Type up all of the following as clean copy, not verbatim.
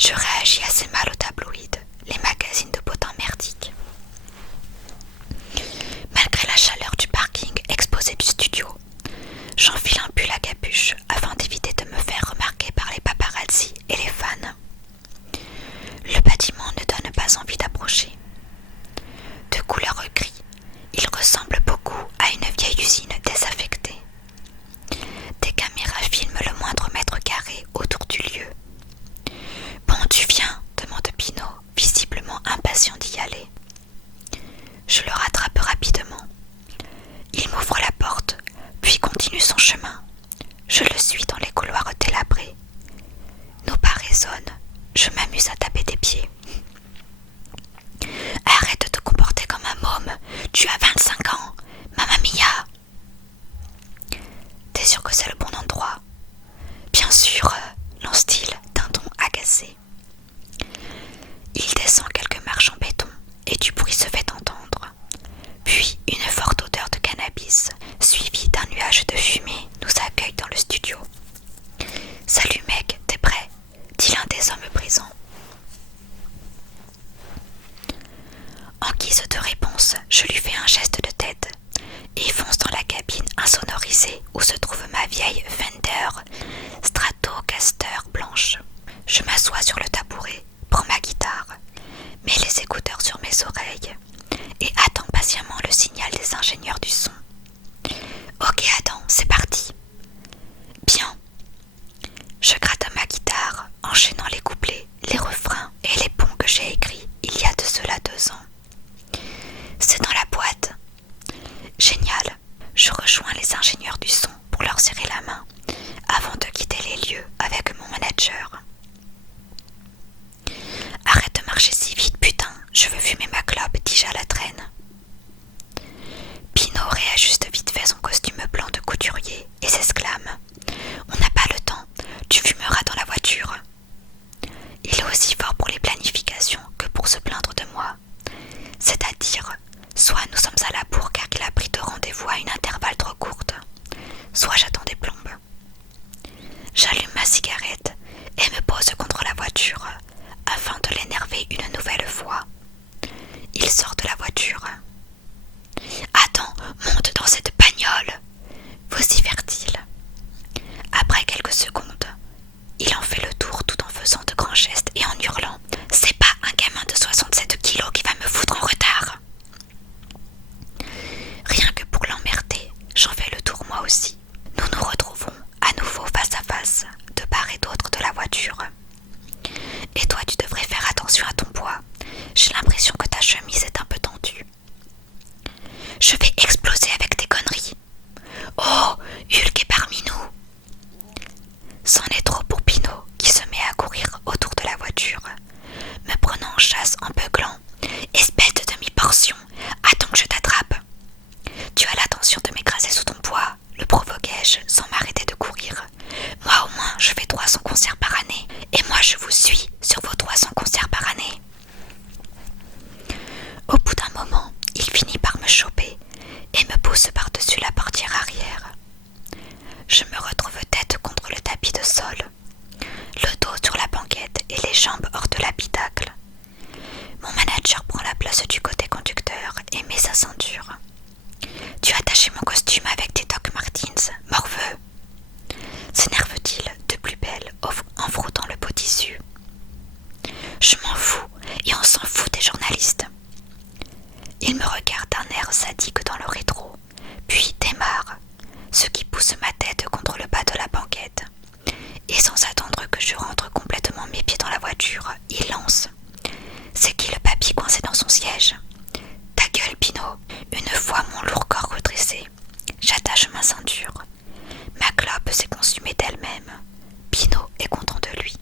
Je réagis assez mal aux tabloïds, les magazines de potins merdiques. Malgré la chaleur du parking exposé du studio, j'enfile un pull à capuche afin d'éviter de me faire remarquer par les paparazzi et les fans. Le bâtiment ne donne pas envie d'approcher. De couleur gris, il ressemble beaucoup à une vieille usine désaffectée. Des caméras filment le moindre mètre carré autour du lieu. Bon, tu viens, demande Pinot, visiblement impatient d'y aller. Je le rattrape rapidement. Il m'ouvre la porte, puis continue son chemin. Je le suis dans les couloirs délabrés. Nos pas résonnent. Je m'amuse à taper des pieds. Arrête de te comporter comme un môme. Tu as 25 ans. Mamma mia. T'es sûr que c'est le bon endroit? Bien sûr, lance-t-il d'un ton agacé. Il descend quelques marches en béton et du bruit se fait entendre. Puis une forte odeur de cannabis, suivie d'un nuage de fumée, nous accueille dans le studio. Salut mec, t'es prêt? Dit l'un des hommes présents. En guise de réponse, je lui fais un geste de tête et fonce dans la cabine insonorisée où se trouve ma vieille Fender Stratocaster blanche. Je m'assois sur le tabouret, prends ma guitare, mets les écouteurs sur mes oreilles et attends patiemment le signal des ingénieurs du son. Ok Adam, c'est parti. Bien. Je gratte ma guitare, enchaînant les couplets, les refrains et les ponts que j'ai écrits il y a de cela 2 ans. C'est dans la boîte. Génial. Je rejoins les ingénieurs du son pour leur serrer la main avant de quitter les lieux avec mon manager. Arrête de marcher si vite, putain, je veux fumer ma clope, dis-je à la traîne. Pinot réajuste vite fait son costume blanc de couturier et s'exclame. On n'a pas le temps, tu fumeras dans la voiture. Il est aussi fort pour les planifications que pour se plaindre de moi. C'est-à-dire, soit nous sommes à la bourre car il a pris de rendez-vous à une intervalle trop courte, soit j'attends des plombes. J'allume ma cigarette et me pose contre la voiture afin de l'énerver une nouvelle fois. Il sort de la voiture. Attends, monte dans cette bagnole, vocifère-t-il. Après quelques secondes, il en fait le tour tout en faisant de grands gestes et en hurlant. C'est pas un gamin de 67 kilos qui va me foutre en retard. Rien que pour l'emmerder, j'en fais le tour moi aussi. Nous nous retrouvons à nouveau face à face, de part et d'autre de la voiture. Et toi, tu devrais faire attention à ton poids. J'ai l'impression que ta chemise est un peu tendue. Je vais exploser avec tes conneries. Oh, Hulk est parmi nous. C'en est trop pour Pinot, qui se met à courir autour de la voiture, me prenant en chasse en beuglant. Espèce de demi-portion, attends que je t'attrape. Tu as l'intention de m'écraser sous ton poids, le provoquai-je sans m'arrêter de courir. Moi au moins, je fais 300 concerts par année, et moi je vous suis sur vos 300 concerts par année. Au bout d'un moment, il finit par me choper et me pousse par-dessus la portière arrière. Je me retrouve tête contre le tapis de sol, le dos sur la banquette et les jambes hors de l'habitacle. Mon manager prend la place du côté conducteur et met sa ceinture. Tu as attaché mon costume avec tes Doc Martens, morveux, s'énerve-t-il de plus belle en frottant le beau tissu. Je m'en fous et on s'en fout des journalistes. Il me regarde d'un air sadique dans le rétro, puis démarre, ce qui pousse ma tête contre le bas de la banquette. Et sans attendre que je rentre complètement mes pieds dans la voiture, il lance. C'est qui le papy coincé dans son siège? Ta gueule, Pinot. Une fois mon lourd corps redressé, j'attache ma ceinture. Ma clope s'est consumée d'elle-même. Pinot est content de lui.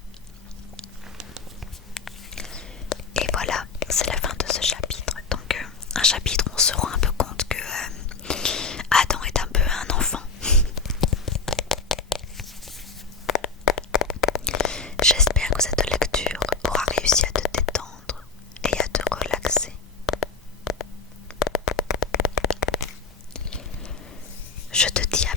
Et voilà, c'est la fin de ce chapitre. Donc, un chapitre où on se rend un peu compte que Adam est un peu un enfant. J'espère que cette lecture aura réussi à te détendre et à te relaxer. Je te dis à